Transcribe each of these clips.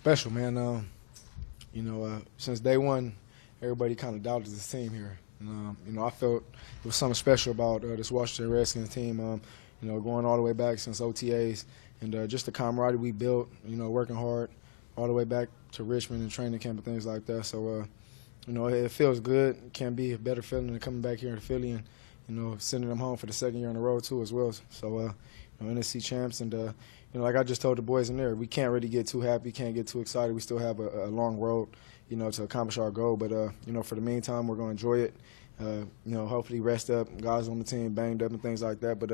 Special, man. Since day one, everybody kind of doubted this team here. I felt there was something special about this Washington Redskins team. Going all the way back since OTAs, and just the camaraderie we built. Working hard all the way back to Richmond and training camp and things like that. So, it feels good. It can't be a better feeling than coming back here to Philly and sending them home for the second year in a row too as well. So, NFC champs and. Like I just told the boys in there, we can't really get too happy, can't get too excited. We still have a long road, to accomplish our goal. But, for the meantime, we're going to enjoy it. Hopefully rest up, guys on the team banged up and things like that. But,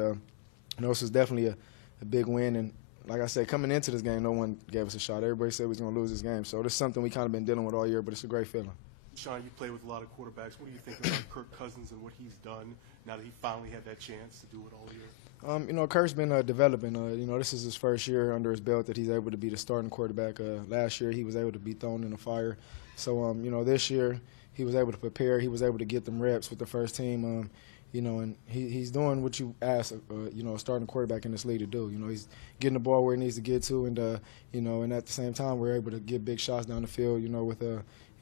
this is definitely a big win. And, like I said, coming into this game, no one gave us a shot. Everybody said we was going to lose this game. So this is something we kind of been dealing with all year, but it's a great feeling. Sean, you play with a lot of quarterbacks. What do you think about Kirk Cousins and what he's done now that he finally had that chance to do it all year? Kirk's been developing. This is his first year under his belt that he's able to be the starting quarterback. Last year he was able to be thrown in the fire. So, this year he was able to prepare. He was able to get them reps with the first team. And he's doing what you ask, a starting quarterback in this league to do. He's getting the ball where he needs to get to, and and at the same time we're able to get big shots down the field. With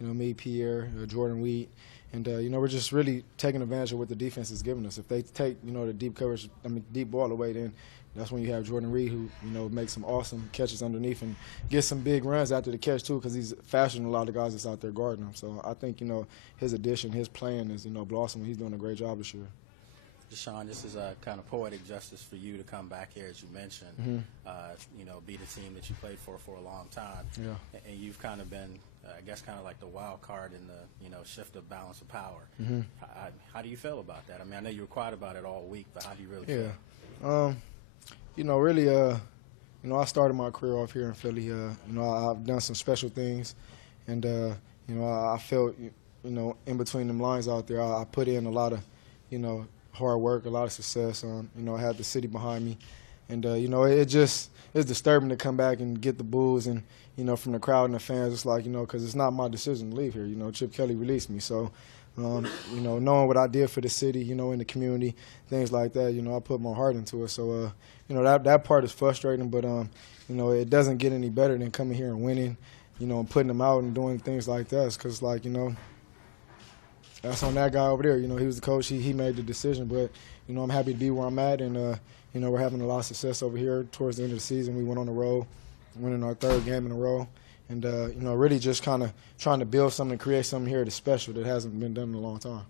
me, Pierre, Jordan Wheat. And, we're just really taking advantage of what the defense is giving us. If they take, the deep ball away, then that's when you have Jordan Reed who, makes some awesome catches underneath and gets some big runs after the catch, too, because he's faster than a lot of guys that's out there guarding him. So I think, his addition, his playing is, blossoming. He's doing a great job this year. Deshaun, this is a kind of poetic justice for you to come back here, as you mentioned, be the team that you played for a long time. Yeah. And you've kind of been, I guess, kind of like the wild card in the, shift of balance of power. How do you feel about that? I mean, I know you were quiet about it all week, but how do you really feel? I started my career off here in Philly. I've done some special things, and, I felt, in between them lines out there, I put in a lot of, hard work, a lot of success. I had the city behind me. And, it's disturbing to come back and get the boos and, from the crowd and the fans. It's like, because it's not my decision to leave here. Chip Kelly released me. So, knowing what I did for the city, in the community, things like that, I put my heart into it. So, that part is frustrating, but, it doesn't get any better than coming here and winning, and putting them out and doing things like that. Because, that's on that guy over there. He was the coach. He made the decision. But, I'm happy to be where I'm at. And, we're having a lot of success over here. Towards the end of the season, we went on the road, winning our third game in a row. And, really just kind of trying to build something, create something here that's special that hasn't been done in a long time.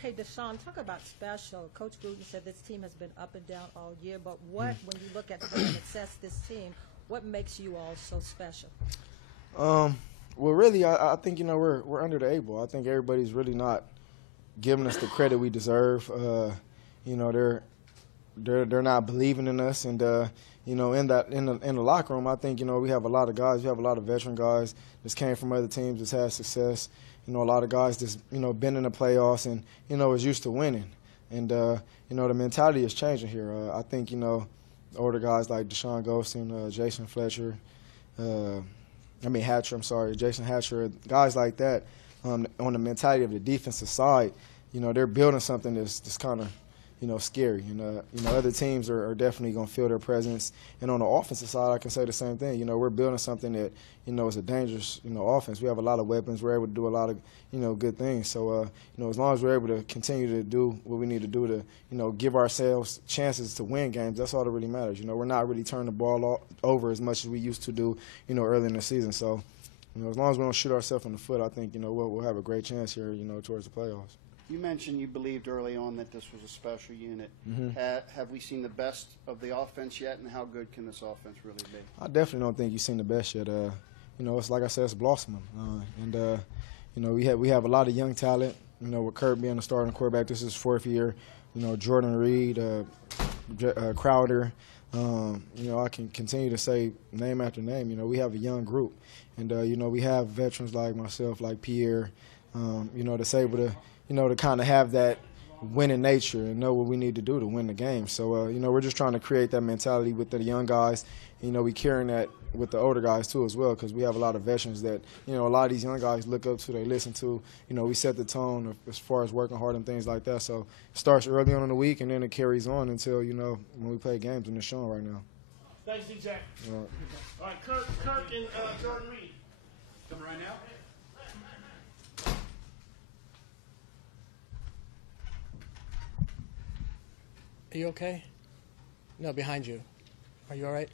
Hey, Deshaun, talk about special. Coach Gruden said this team has been up and down all year. But when you look at the success of this team, what makes you all so special? Well, really, I think, we're under the eight ball. I think everybody's really not giving us the credit we deserve. They're not believing in us. And, in the locker room, I think, we have a lot of guys. We have a lot of veteran guys that came from other teams that's had success. A lot of guys that's, been in the playoffs and, is used to winning. And, the mentality is changing here. I think, older guys like Deshaun Golston, Jason Fletcher, Jason Hatcher, guys like that, on the mentality of the defensive side, they're building something that's kind of, scary. Other teams are definitely going to feel their presence. And on the offensive side, I can say the same thing. We're building something that, is a dangerous, offense. We have a lot of weapons. We're able to do a lot of, good things. So, as long as we're able to continue to do what we need to do to, give ourselves chances to win games, that's all that really matters. We're not really turning the ball over as much as we used to do, early in the season. So, as long as we don't shoot ourselves in the foot, I think, we'll have a great chance here, towards the playoffs. You mentioned you believed early on that this was a special unit. Have we seen the best of the offense yet, and how good can this offense really be? I definitely don't think you've seen the best yet. It's like I said, it's blossoming. We have a lot of young talent. With Kirk being the starting quarterback, this is his fourth year. Jordan Reed, Crowder. I can continue to say name after name. We have a young group. And, we have veterans like myself, like Pierre, that's able to, to kind of have that winning nature and know what we need to do to win the game. So, we're just trying to create that mentality with the young guys. We carrying that with the older guys, too, as well, because we have a lot of veterans that, a lot of these young guys look up to, they listen to. We set the tone as far as working hard and things like that. So it starts early on in the week, and then it carries on until, when we play games, and it's showing right now. Thanks, DJ. All All right, Kirk and Jordan Reed. Coming right now. Are you okay? No, behind you. Are you all right?